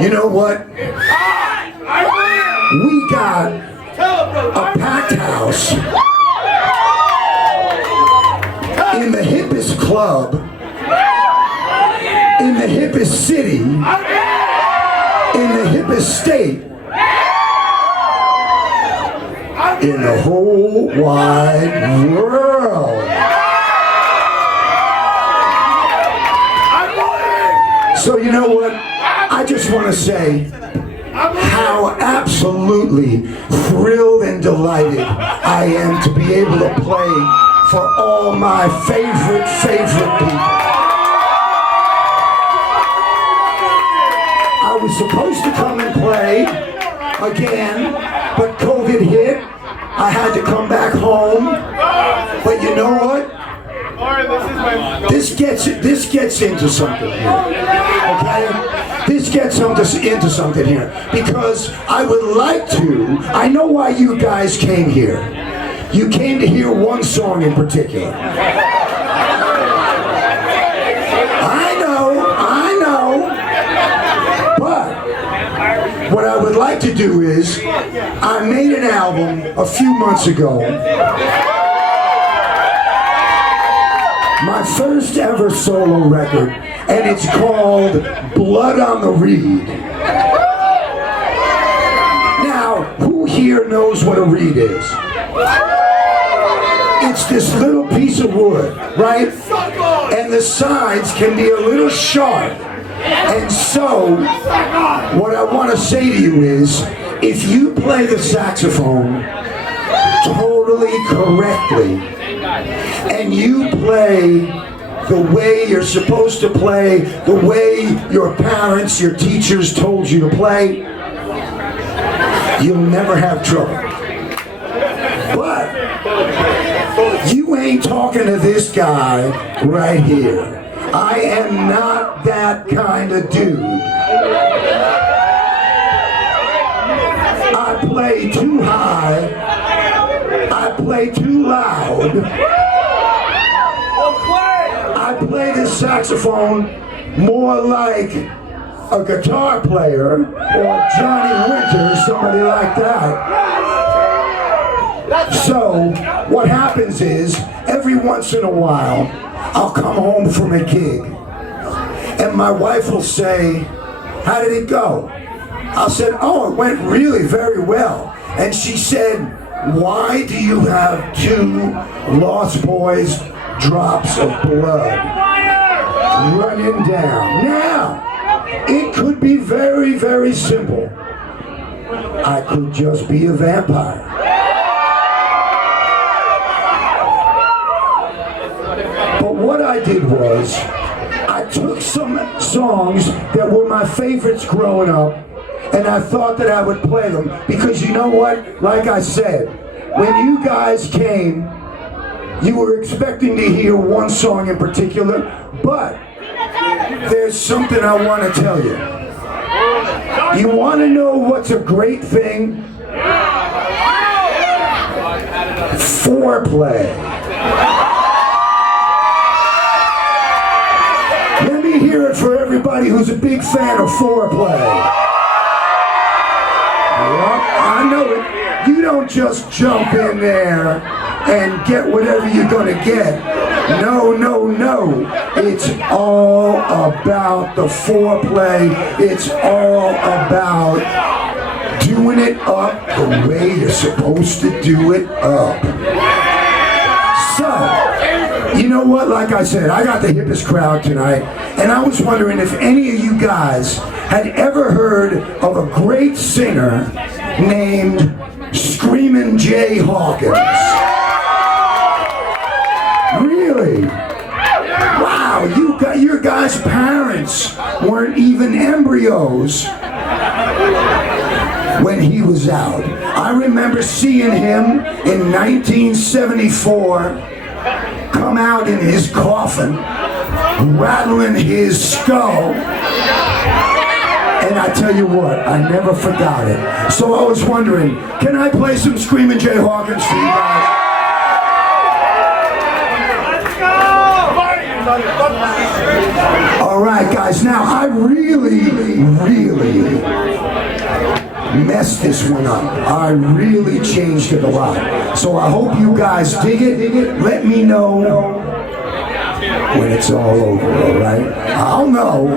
You know what? We got a packed house in the hippest club, in the hippest city, in the hippest state, in the whole wide world. So you know what? I just want to say how absolutely thrilled and delighted I am to be able to play for all my favorite people. I was supposed to come and play again, but COVID hit. I had to come back home. But you know what? This gets into something here, okay? This gets into something here, because I would like to, I know why you guys came here. You came to hear one song in particular. I know, but what I would like to do is, I made an album a few months ago. My first ever solo record, and it's called Blood on the Reed. Now, who here knows what a reed is? It's this little piece of wood, right? And the sides can be a little sharp. And so, what I want to say to you is, if you play the saxophone totally correctly, and you play the way you're supposed to play, the way your parents, your teachers told you to play, you'll never have trouble. But you ain't talking to this guy right here. I am not that kind of dude. I play too high. I play too loud. I play the saxophone more like a guitar player or Johnny Winter, somebody like that. So what happens is, every once in a while, I'll come home from a gig, and my wife will say, "How did it go?" I said, "Oh, it went really very well." And she said, "Why do you have 2 Lost Boys drops of blood running down?" Now, it could be very, very simple. I could just be a vampire. But what I did was, I took some songs that were my favorites growing up, and I thought that I would play them, because you know what? Like I said, when you guys came, you were expecting to hear one song in particular, but there's something I want to tell you. You want to know what's a great thing? Foreplay. Let me hear it for everybody who's a big fan of foreplay. Well, I know it. You don't just jump in there and get whatever you're gonna get. No, no, no. It's all about the foreplay. It's all about doing it up the way you're supposed to do it up. So, you know what? Like I said, I got the hippest crowd tonight, and I was wondering if any of you guys had ever heard of a great singer named Screamin' Jay Hawkins. Really? Wow, your guys' parents weren't even embryos when he was out. I remember seeing him in 1974 come out in his coffin, rattling his skull. And I tell you what, I never forgot it. So I was wondering, can I play some Screamin' Jay Hawkins for you guys? All right, guys. Now, I really messed this one up. I really changed it a lot. So I hope you guys dig it. Let me know when it's all over, all right? I'll know.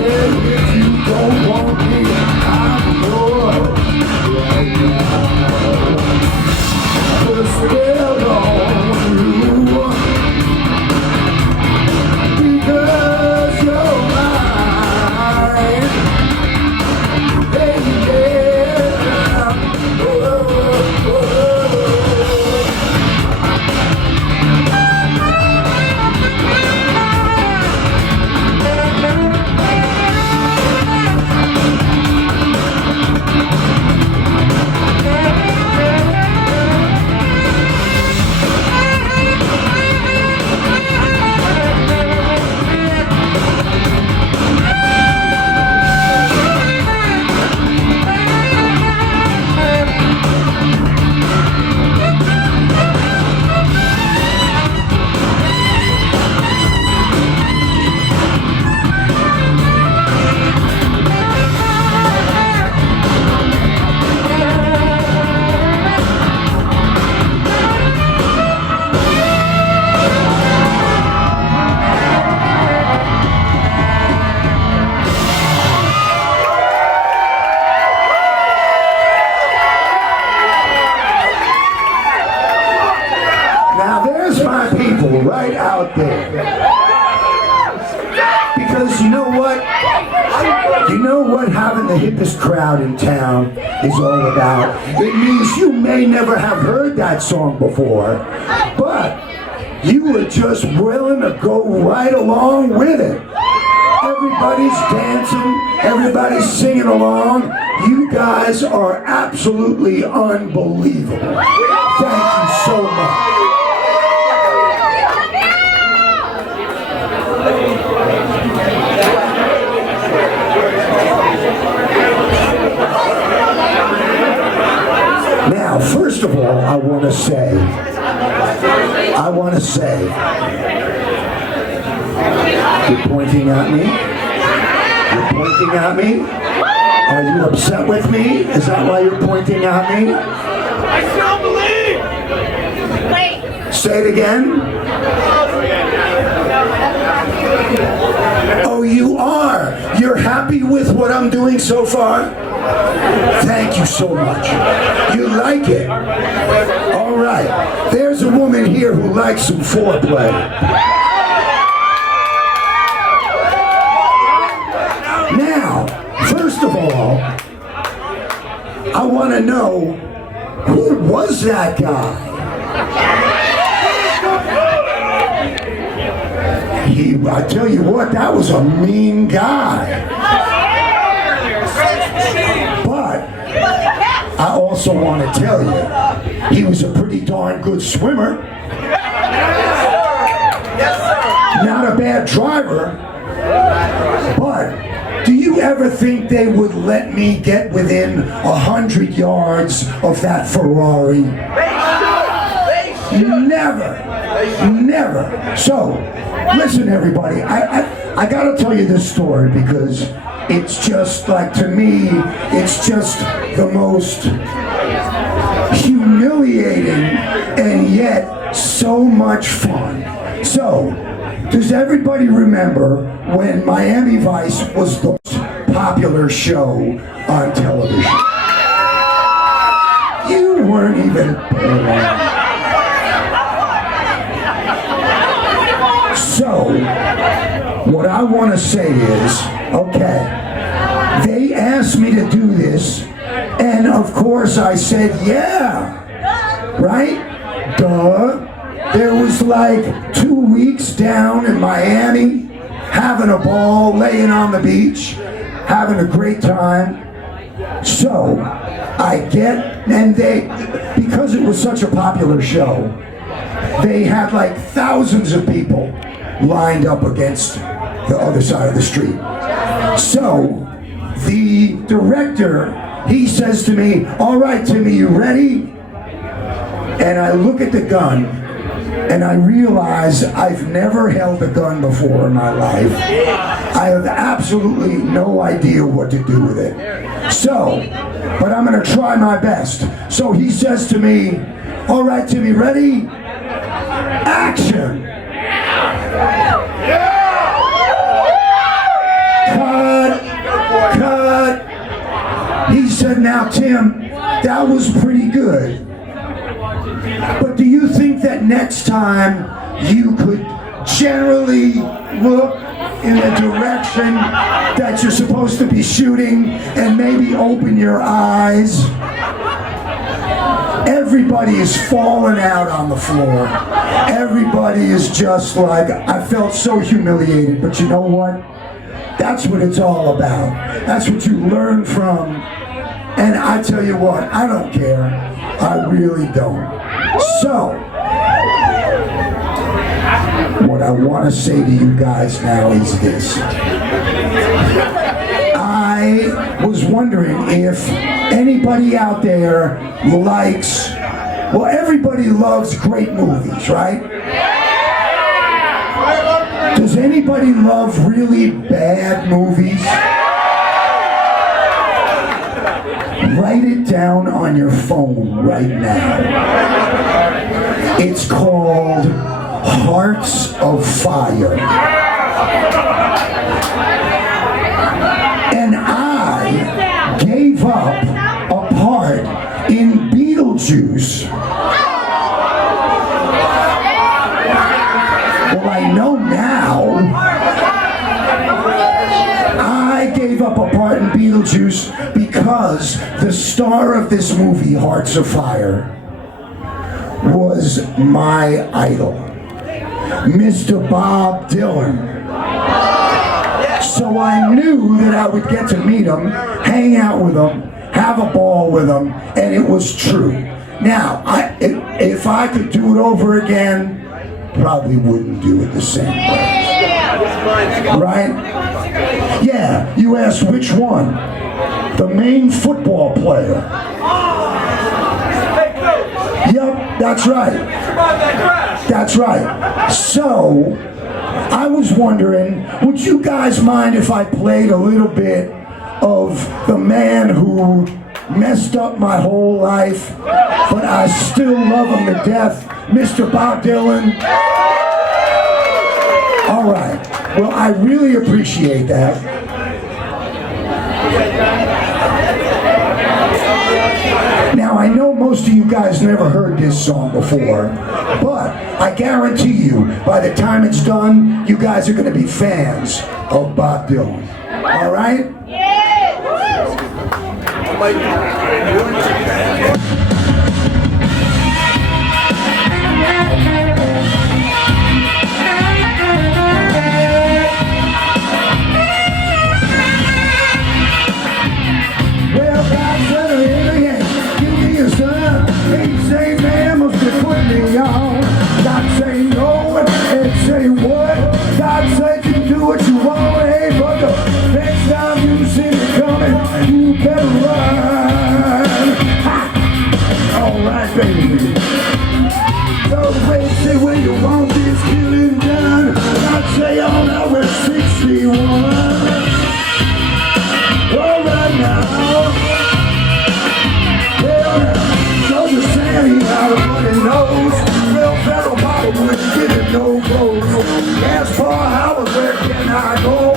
if you don't want me, I'm yours. Put a spell on you, because you're mine. Baby, right out there. Because you know what? You know what having the hippest crowd in town is all about? It means you may never have heard that song before, but you were just willing to go right along with it. Everybody's dancing, everybody's singing along. You guys are absolutely unbelievable. Thank you so much. Now, first of all, I want to say, you're pointing at me? You're pointing at me? Are you upset with me? Is that why you're pointing at me? I still believe! Wait! Say it again. Oh, you are? You're happy with what I'm doing so far? Thank you so much. You like it? All right. There's a woman here who likes some foreplay. Now, first of all, I want to know, who was that guy? I tell you what, that was a mean guy. But I also want to tell you, he was a pretty darn good swimmer. Not a bad driver. But do you ever think they would let me get within 100 yards of that Ferrari? Never. Never. So, listen everybody, I gotta tell you this story because it's just like, to me, it's just the most humiliating and yet so much fun. So, does everybody remember when Miami Vice was the most popular show on television? You weren't even born. So, what I want to say is, okay, they asked me to do this, and of course I said, yeah, right? Duh. There was like 2 weeks down in Miami, having a ball, laying on the beach, having a great time. So, I get, and because it was such a popular show, they had like thousands of people lined up against the other side of the street. So the director, he says to me, all right, Timmy, you ready? And I look at the gun and I realize I've never held a gun before in my life. I have absolutely no idea what to do with it. So, but I'm gonna try my best. So he says to me, all right, Timmy, ready? Action! said, now Tim, that was pretty good. But do you think that next time you could generally look in the direction that you're supposed to be shooting and maybe open your eyes? Everybody is falling out on the floor. Everybody is just like, I felt so humiliated, but you know what? That's what it's all about. That's what you learn from. And I tell you what, I don't care. I really don't. So, what I want to say to you guys now is this. I was wondering if anybody out there likes, well, everybody loves great movies, right? Does anybody love really bad movies? Write it down on your phone right now. It's called Hearts of Fire. And I gave up a part in Beetlejuice. Well, I know now. I gave up a part in Beetlejuice because the star of this movie, Hearts of Fire, was my idol, Mr. Bob Dylan. So I knew that I would get to meet him, hang out with him, have a ball with him, and it was true. Now, if I could do it over again, probably wouldn't do it the same way. Right? Yeah, you asked which one? The main football player. Yep, that's right. That's right. So, I was wondering, would you guys mind if I played a little bit of the man who messed up my whole life, but I still love him to death, Mr. Bob Dylan? All right. Well, I really appreciate that. Now, I know most of you guys never heard this song before, but I guarantee you, by the time it's done, you guys are going to be fans of Bob Dylan. All right? God say no and say what? God said you do what you want, hey, but the next time you see it coming, you better run. Ha! All right, baby. So they say when you want this killing done, God say on our 61. All right now. Well, Georgia Sandy out of money knows. Federal bottle wouldn't get him no clothes. As far how where can I go?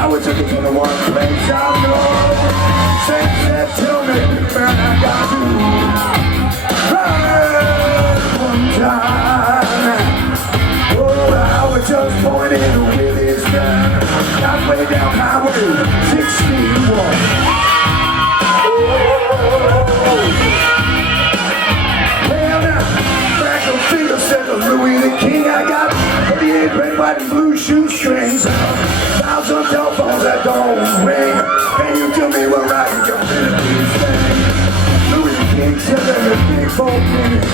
I was looking for the one place I know. Saint said, tell me where I got to run one time. Oh, I was just pointing with his gun. Got way down Highway 61. Louis the King, I got 38 red, white, and blue shoestrings. 1,000 telephones that don't ring. Can you tell me where I can jump into these things? Louis the King said there's a big boat in it.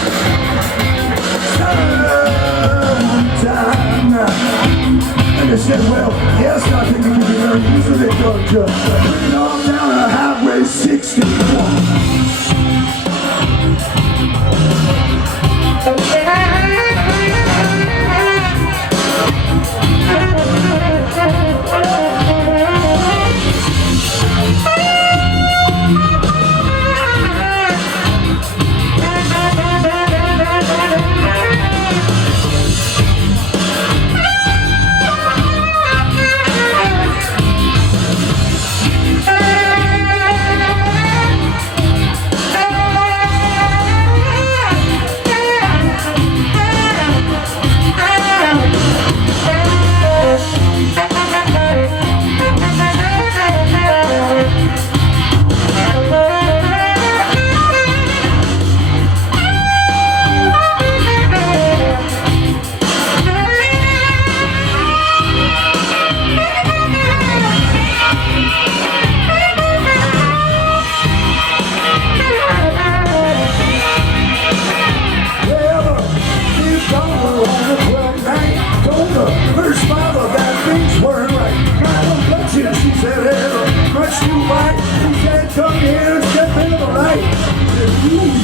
Sometime. And they said, well, yes, I think you can be very easily done. Just bring it on down to Highway 61.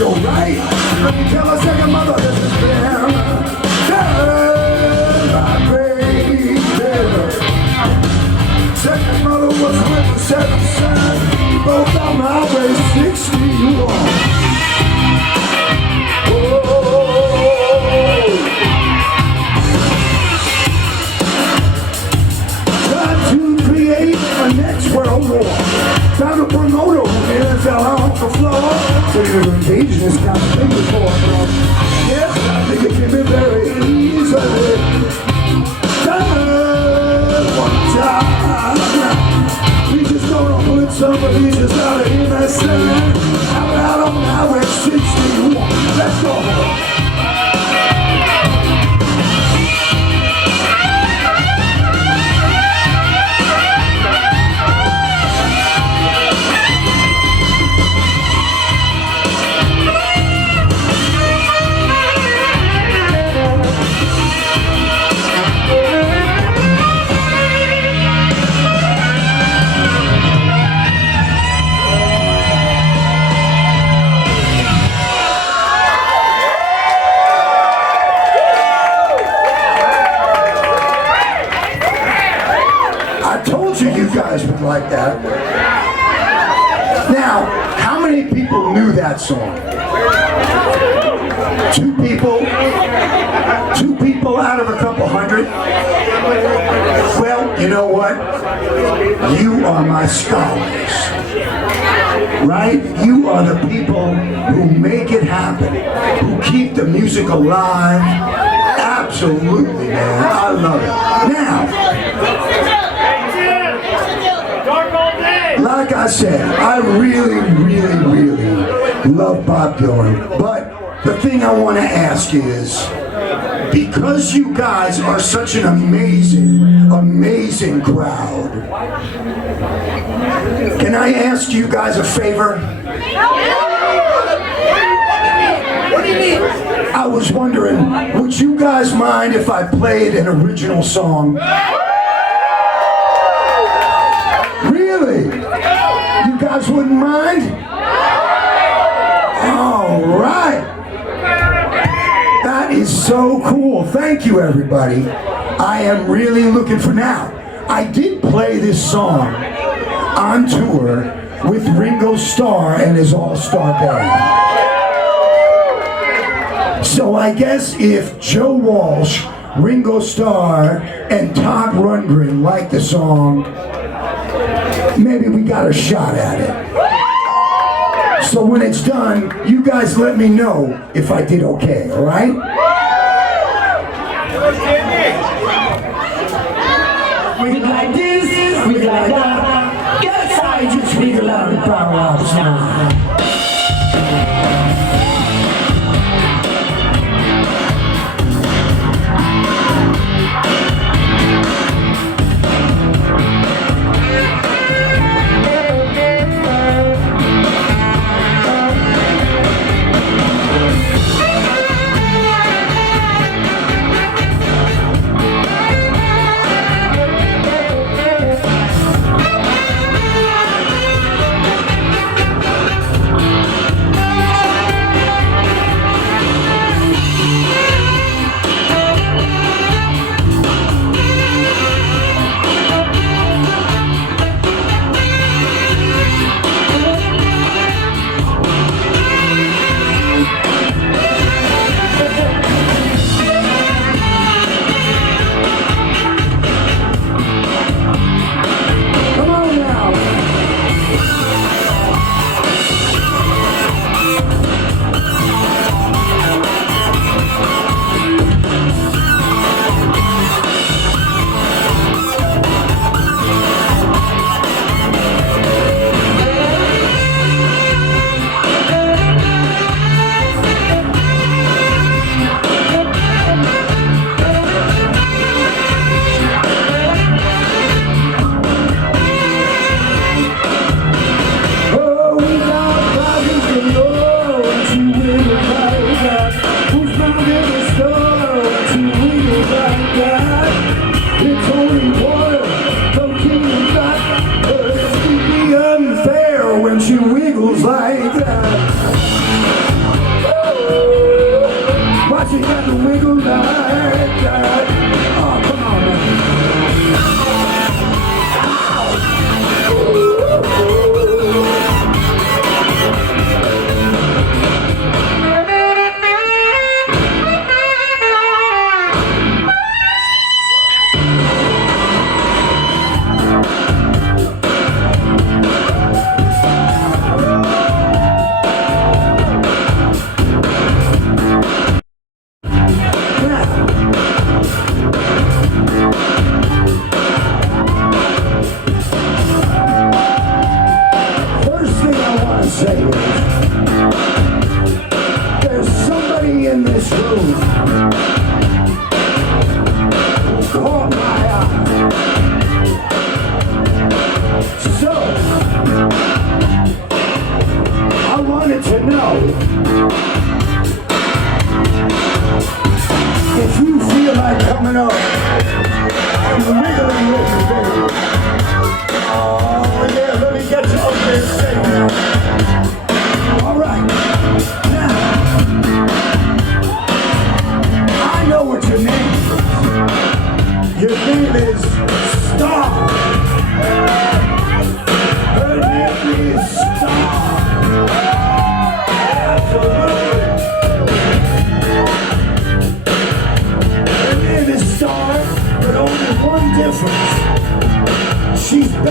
radio, right? Let me tell a second mother this is them. My baby. Second mother was with the seventh son. Both on Highway 61. Next World War. Found a promoter who nearly fell off the floor. So you're engaged in this kind of thing before. Yes, I think it can be very easily done one time. We just gonna put somebody just out of innocence. Out on Highway 61. Let's go. Guys would like that. Now, how many people knew that song? 2 people? 2 people out of a couple hundred? Well, you know what? You are my scholars. Right? You are the people who make it happen, who keep the music alive. Absolutely, man. I love it. Now, like I said, I really love Bob Dylan, but the thing I want to ask is, because you guys are such an amazing crowd, can I ask you guys a favor? What do you mean? I was wondering, would you guys mind if I played an original song? Really? You guys wouldn't mind? All right. That is so cool. Thank you, everybody. I am really looking for now. I did play this song on tour with Ringo Starr and his all-star band. So I guess if Joe Walsh, Ringo Starr, and Todd Rundgren like the song, maybe we got a shot at it. So when it's done, you guys let me know if I did okay, all right? We like this, we like that. Yes, I just speak a lot of power ups now.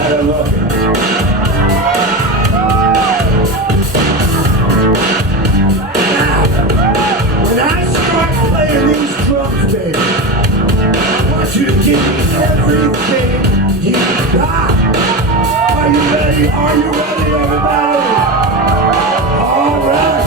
better looking. Now, when I start playing these drums, baby, I want you to give me everything you got. Are you ready? Are you ready, everybody? All right.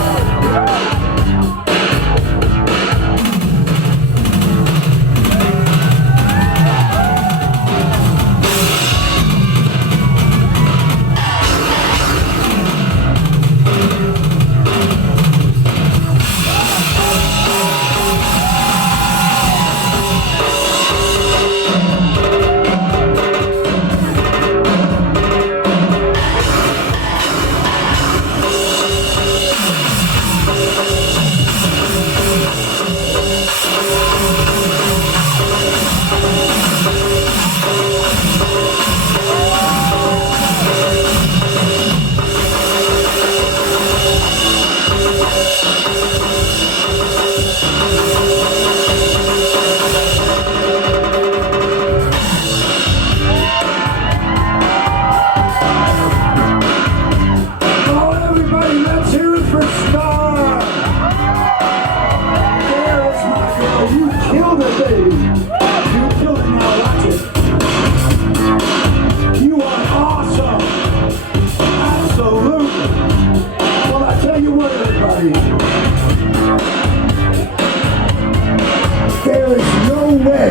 There is no way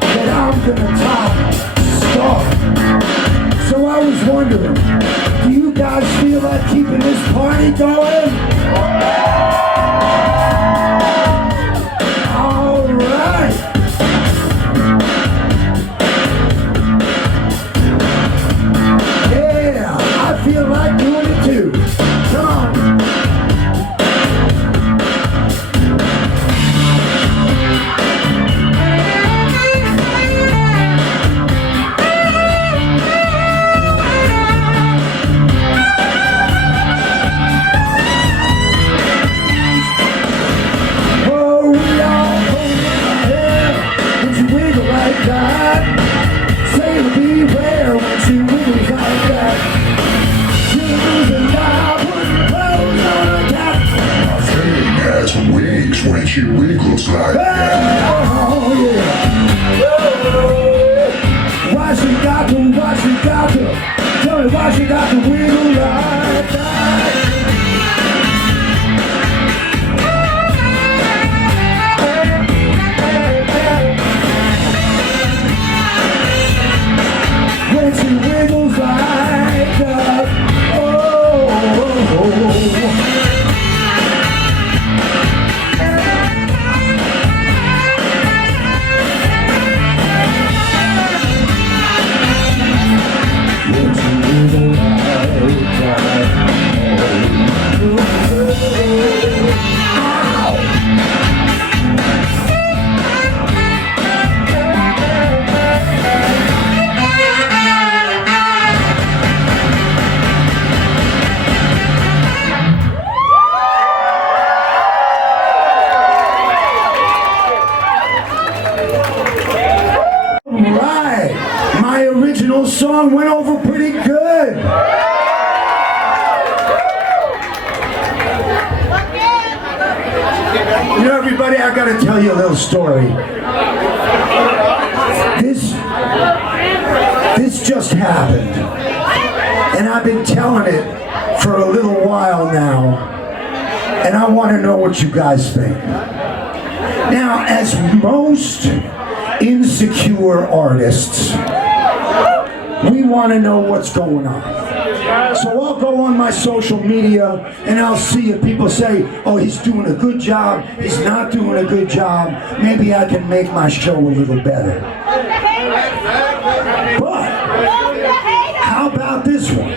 that I'm gonna top Star. So I was wondering, do you guys feel like keeping this party going? All right. Yeah, I feel like doing it too. Come on. When she wiggles like that. Oh, yeah. Why she got to, tell me why she got to wiggle like that. When she wiggles like that. Oh, oh, oh. Right, my original song went over pretty good. You know, everybody, I gotta tell you a little story. This just happened, and I've been telling it for a little while now, and I want to know what you guys think. Now, as most insecure artists, we want to know what's going on. So I'll go on my social media and I'll see if people say, oh, he's doing a good job, he's not doing a good job, maybe I can make my show a little better. But how about this one?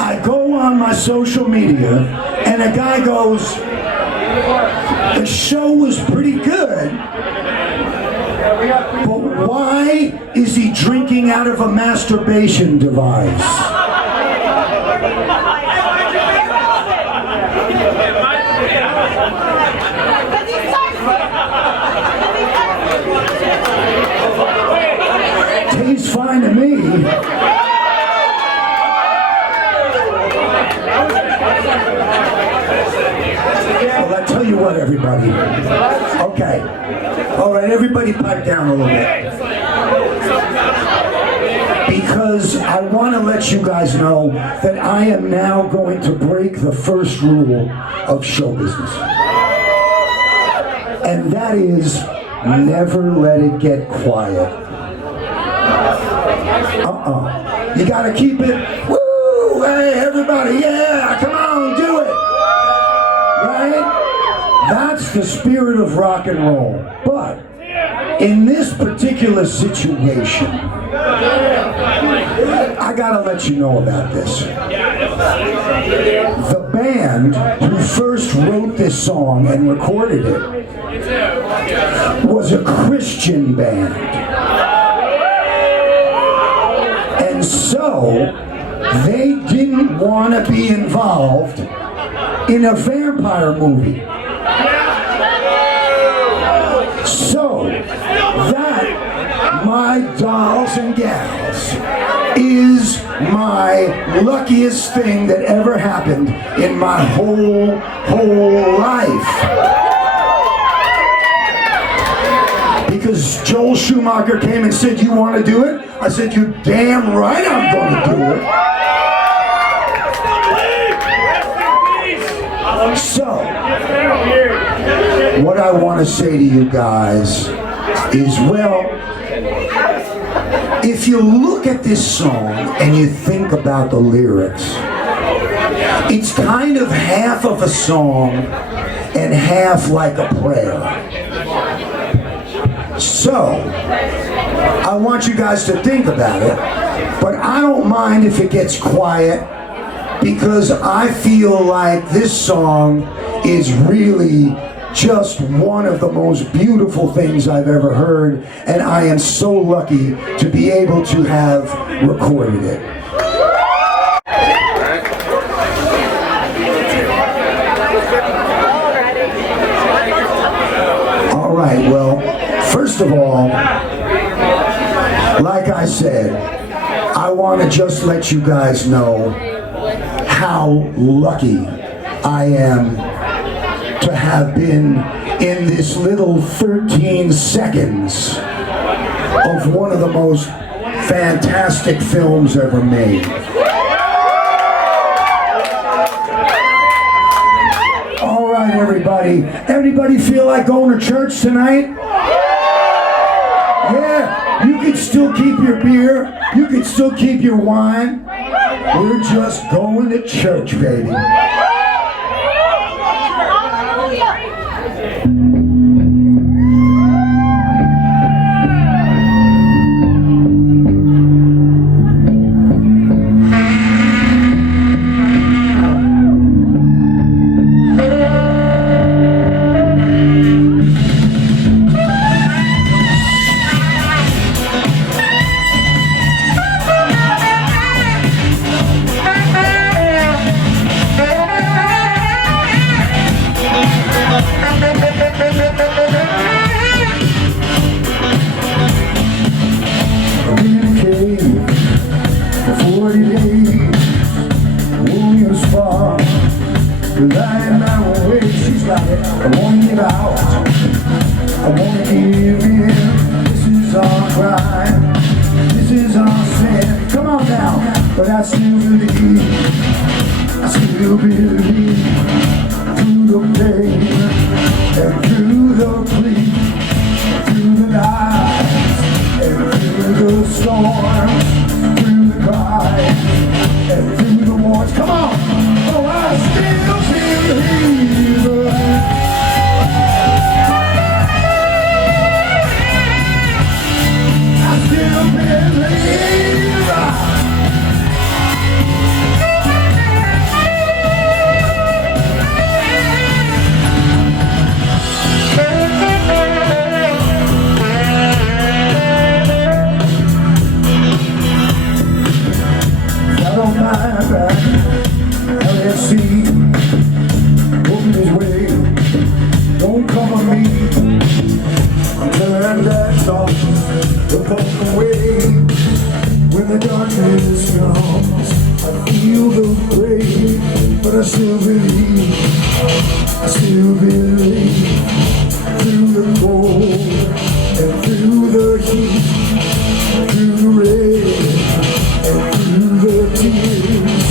I go on my social media and a guy goes, the show was pretty good, but why is he drinking out of a masturbation device? He's fine to me. Well, I tell you what, everybody. Okay. All right, everybody pipe down a little bit. Because I want to let you guys know that I am now going to break the first rule of show business. And that is, never let it get quiet. You gotta keep it, woo, hey, everybody, yeah, come on, do it. Right? That's the spirit of rock and roll. But in this particular situation, I gotta let you know about this. The band who first wrote this song and recorded it was a Christian band. And so, they didn't want to be involved in a vampire movie. So, that, my dolls and gals, is my luckiest thing that ever happened in my whole life. Because Joel Schumacher came and said, "You want to do it?" I said, "You damn right I'm going to do it." So, what I want to say to you guys is, well, if you look at this song and you think about the lyrics, it's kind of half of a song and half like a prayer. So, I want you guys to think about it, but I don't mind if it gets quiet, because I feel like this song is really just one of the most beautiful things I've ever heard, and I am so lucky to be able to have recorded it. All right, well, first of all, like I said, I want to just let you guys know how lucky I am to have been in this little 13 seconds of one of the most fantastic films ever made. All right, everybody. Everybody feel like going to church tonight? Yeah, you can still keep your beer. You can still keep your wine. We're just going to church, baby. When the darkness comes, I feel the rain, but I still believe, through the cold and through the heat, through the rain and through the tears,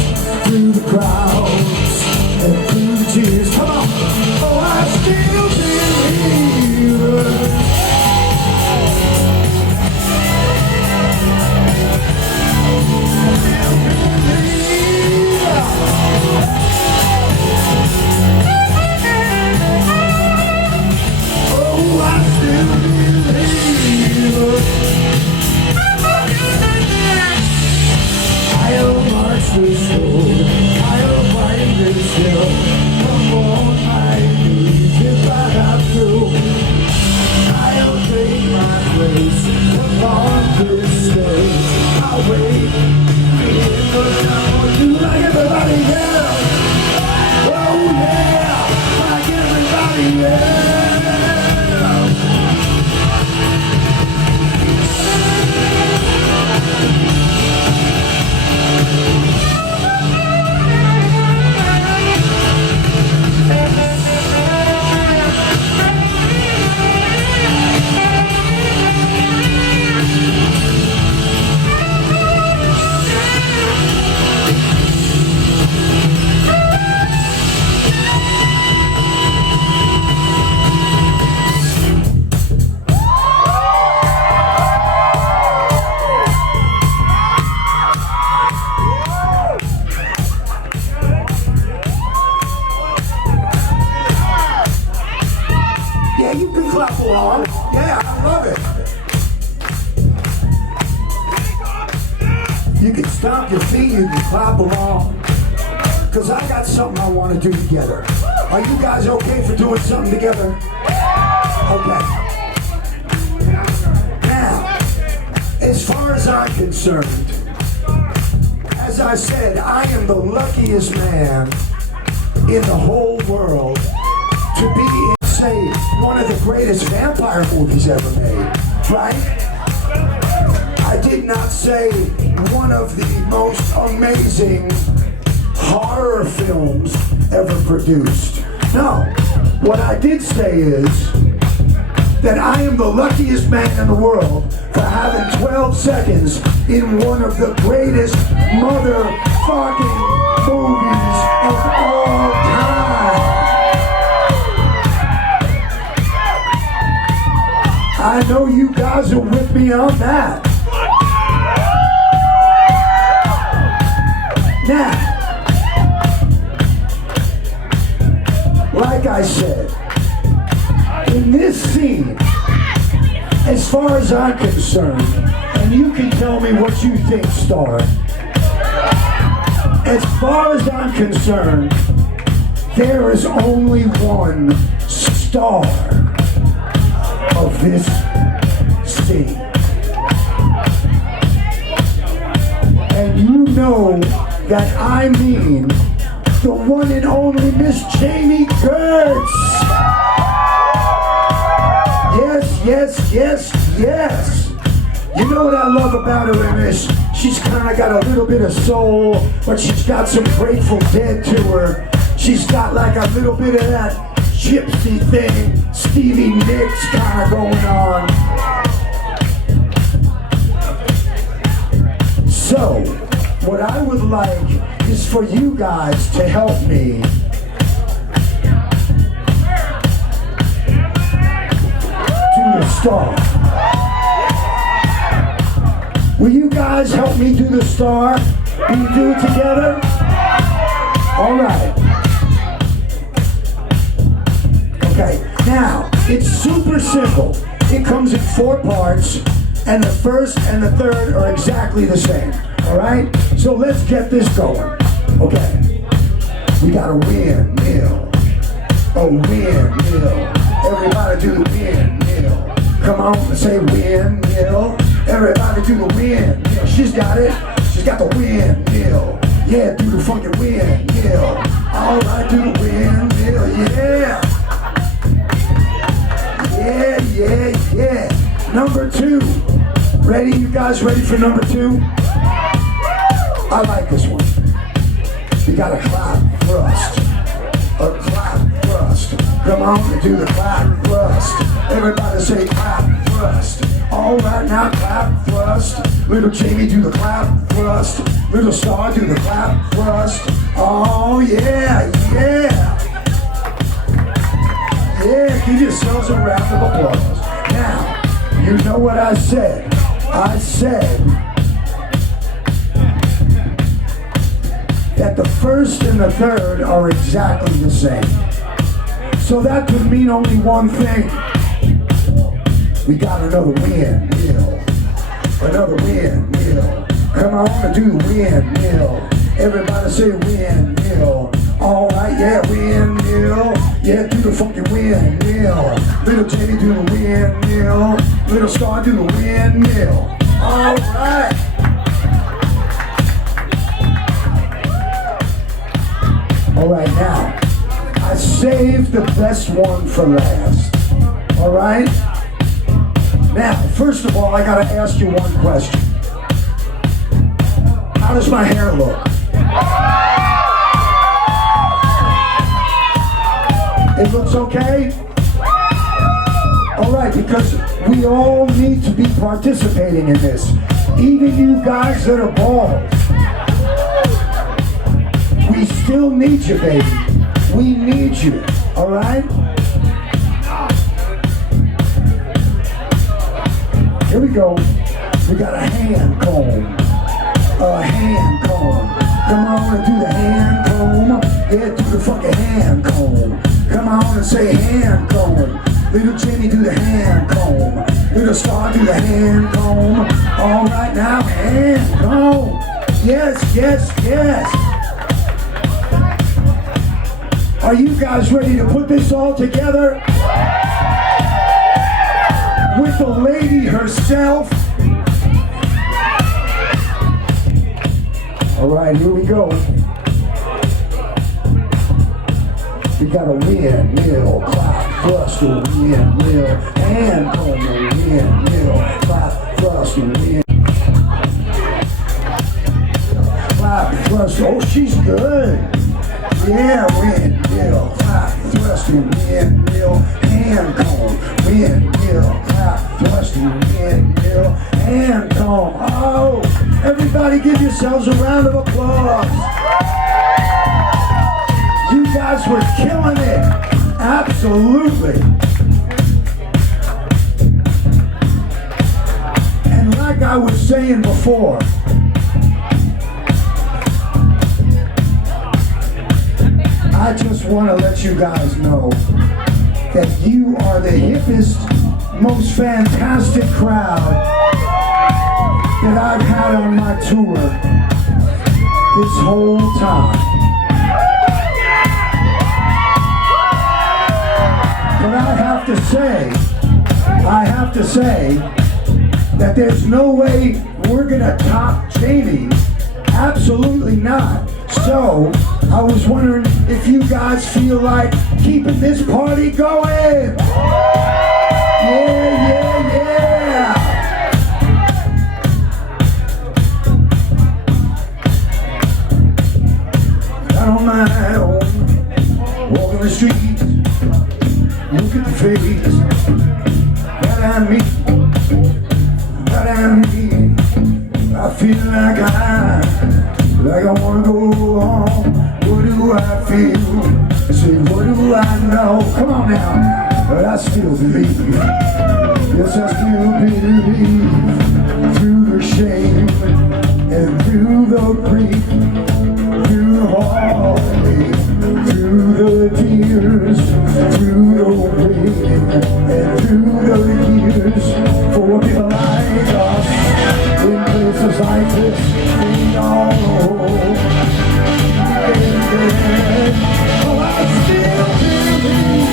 through the crowds and through the tears. Come on! Oh, I still believe. Yeah, you can clap along. Yeah, I love it. You can stomp your feet, you can clap along. Because I got something I want to do together. Are you guys okay for doing something together? Okay. Now, as far as I'm concerned, as I said, I am the luckiest man in the whole world to be in, say, one of the greatest vampire movies ever made, right? I did not say one of the most amazing horror films ever produced. No, what I did say is that I am the luckiest man in the world for having 12 seconds in one of the greatest motherfucking movies of all time. I know you guys are with me on that. Now, like I said, in this scene, as far as I'm concerned, and you can tell me what you think, Star, as far as I'm concerned, there is only one star of this scene. And you know that I mean the one and only Miss Jamie Gertz. Yes, yes, yes, yes. You know what I love about her in this? She's kind of got a little bit of soul, but she's got some Grateful Dead to her. She's got like a little bit of that gypsy thing, Stevie Nicks kind of going on. So, what I would like is for you guys to help me do the star. Will you guys help me do the star? Will you do it together? All right. Okay, now, it's super simple. It comes in 4 parts, and the first and the third are exactly the same. All right? So let's get this going. Okay. We got a windmill. A windmill. Everybody do the windmill. Come on, say windmill. Everybody do the windmill. She's got it. She's got the windmill. Yeah, do the funky windmill. All right, do the windmill. Yeah. Yeah. Number 2. Ready? You guys ready for number 2? I like this one. You gotta clap thrust. A clap thrust. Come on and do the clap thrust. Everybody say clap thrust. All right, now clap thrust. Little Jamie do the clap thrust. Little Star do the clap thrust. Oh yeah, yeah. Yeah, give yourselves a round of applause. Now, you know what I said. I said that the first and the third are exactly the same. So that could mean only one thing. We got another windmill. Another windmill. Come on and do the windmill. Everybody say windmill. All right, yeah, windmill. Yeah, do the funky windmill. Little Jamie do the windmill. Little Star do the windmill. All right. All right, now, I saved the best one for last. All right? Now, first of all, I gotta ask you one question. How does my hair look? It looks okay? All right, because we all need to be participating in this. Even you guys that are bald. We still need you, baby. We need you, all right? Here we go. We got a hand comb. A hand comb. Come on and do the hand comb. Yeah, do the fucking hand comb. Come on and say hand comb. Little Jenny do the hand comb. Little Star do the hand comb. All right now, hand comb. Yes, yes, yes. Are you guys ready to put this all together? With the lady herself? All right, here we go. We got a windmill, clap, thrust, a windmill, hand comb, a windmill, clap, thrust, a windmill. Clap, thrust, oh, she's good. Yeah, windmill, clap, thrust, windmill, hand comb, windmill, clap, thrust, windmill, hand comb. Oh, everybody give yourselves a round of applause. You guys were killing it. Absolutely. And like I was saying before, I just want to let you guys know that you are the hippest, most fantastic crowd that I've had on my tour this whole time. But I have to say that there's no way we're gonna top Jamie. Absolutely not. So, I was wondering if you guys feel like keeping this party going. Yeah, yeah, yeah. Out on my own, walking the streets, look at the face that I meet, I feel like I wanna go on. What do I feel? Say, what do I know? Come on now. But I still believe. Yes, I still believe. Through the shame and through the grief, through the heartache, through the tears, through the pain, and through the years, for people like us, in places like this, we all know. Oh, I still believe.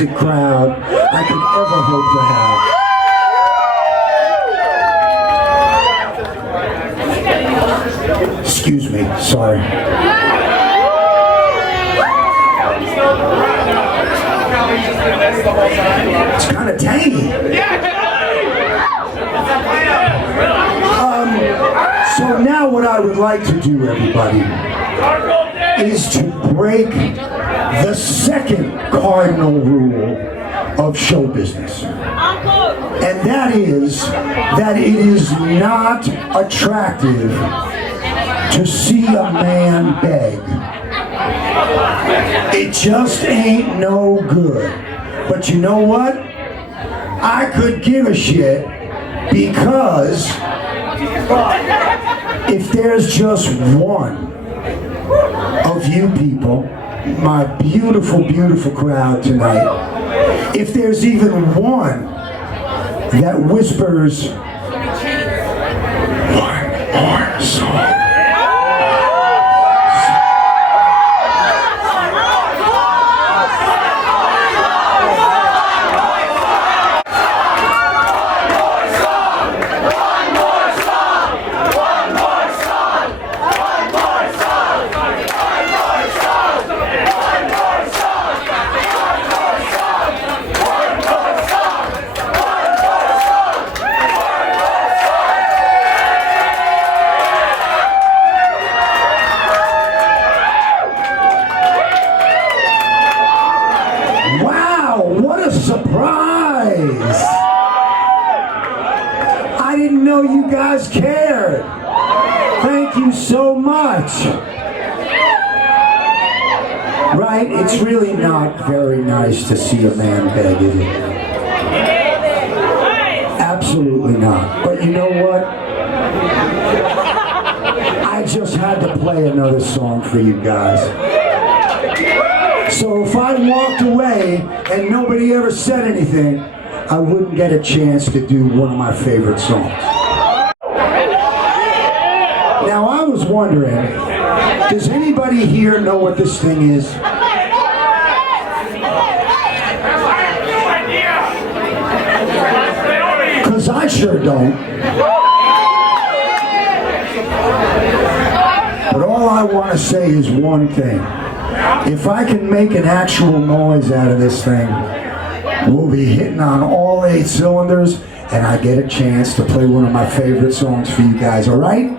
fantastic crowd I could ever hope to have. Excuse me, sorry. It's kind of tangy. So now what I would like to do, everybody, is to break the second cardinal rule of show business. And that is that it is not attractive to see a man beg. It just ain't no good. But you know what? I could give a shit, because if there's just one of you people, my beautiful, beautiful crowd tonight, if there's even one that whispers one more song, surprise! I didn't know you guys cared. Thank you so much. Right? It's really not very nice to see a man beg, is it? Absolutely not. But you know what? I just had to play another song for you guys. So if I walked away and nobody ever said anything, I wouldn't get a chance to do one of my favorite songs. Now I was wondering, does anybody here know what this thing is? Because I sure don't. But all I want to say is one thing. If I can make an actual noise out of this thing, we'll be hitting on all 8 cylinders, and I get a chance to play one of my favorite songs for you guys, all right?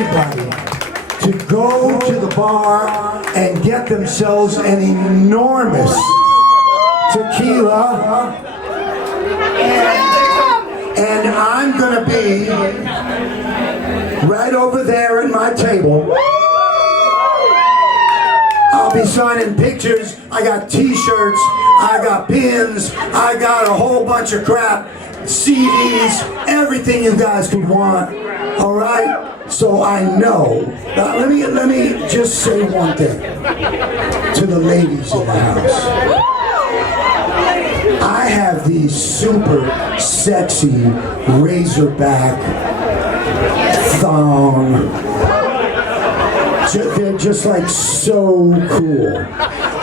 everybody to go to the bar and get themselves an enormous tequila. And I'm gonna be right over there at my table. I'll be signing pictures. I got t-shirts, I got pins, I got a whole bunch of crap, CDs, everything you guys could want. All right? So I know. Let me just say one thing to the ladies in the house. I have these super sexy razorback thong. They're just like so cool.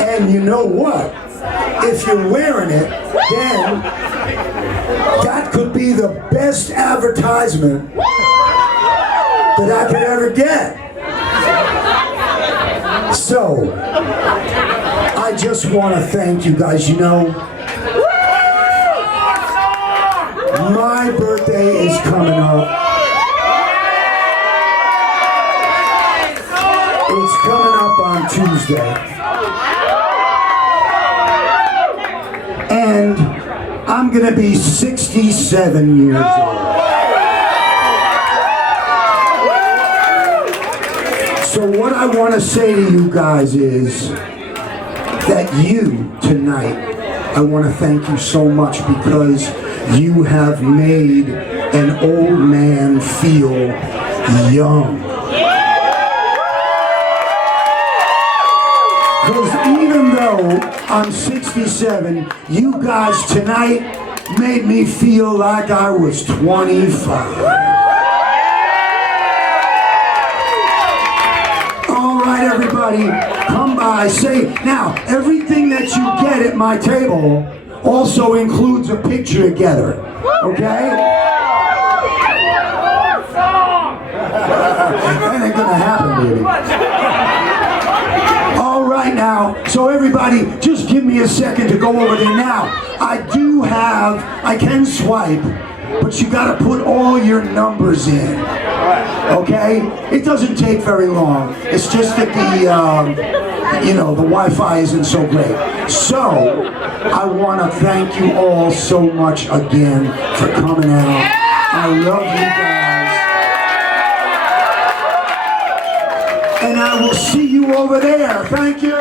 And you know what? If you're wearing it, then that could be the best advertisement that I could ever get. So, I just want to thank you guys. You know, my birthday is coming up. It's coming up on Tuesday. And I'm going to be 67 years old. So what I want to say to you guys is that you, tonight, I want to thank you so much because you have made an old man feel young. Because even though I'm 67, you guys tonight made me feel like I was 25. All right, everybody, come by. Say, now, everything that you get at my table also includes a picture together, okay? That ain't gonna happen, baby. All right now, so everybody, just give me a second to go over there now. I can swipe, but you gotta put all your numbers in, okay? It doesn't take very long. It's just that the Wi-Fi isn't so great. So, I wanna thank you all so much again for coming out. I love you guys. And I will see you over there. Thank you.